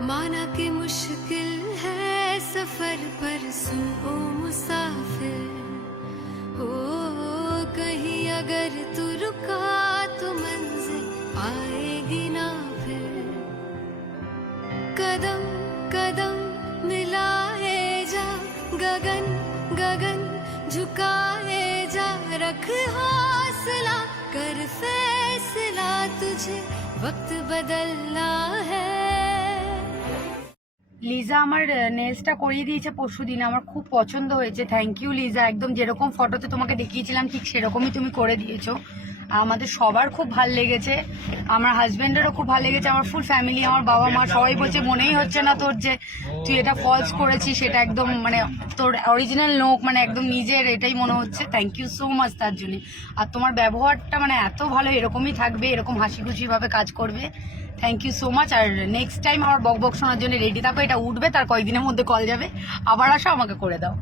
माना कि मुश्किल है सफर पर सुनो मुसाफिर हो, कहीं अगर तू रुका तो मंजिल आएगी ना फिर। कदम कदम मिलाए जा, गगन गगन झुकाए जा, रख हौसला कर फैसला, तुझे वक्त बदलना है। লিজা আমার নেলসটা করিয়ে দিয়েছে পরশুদিন, আমার খুব পছন্দ হয়েছে। থ্যাংক ইউ লিজা, একদম যেরকম ফটোতে তোমাকে দেখিয়েছিলাম ঠিক সেরকমই তুমি করে দিয়েছো। আমাদের সবার খুব ভালো লেগেছে, আমার হাজবেন্ডেরও খুব ভালো লেগেছে, আমার ফুল ফ্যামিলি, আমার বাবা মা সবাই বলছে মনেই হচ্ছে না তোর যে তুই এটা ফলস করেছিস, সেটা একদম মানে তোর অরিজিনাল লোক, মানে একদম নিজের, এটাই মনে হচ্ছে। থ্যাংক ইউ সো মাচ তার জন্য। আর তোমার ব্যবহারটা মানে এত ভালো, এরকমই থাকবে, এরকম হাসি খুশিভাবে কাজ করবে। Thank you so much. আর নেক্সট টাইম আমার বক বক শোনার জন্য রেডি থাকো, এটা উঠবে তার কয়েকদিনের মধ্যে কল যাবে, আবার আসো আমাকে করে দাও।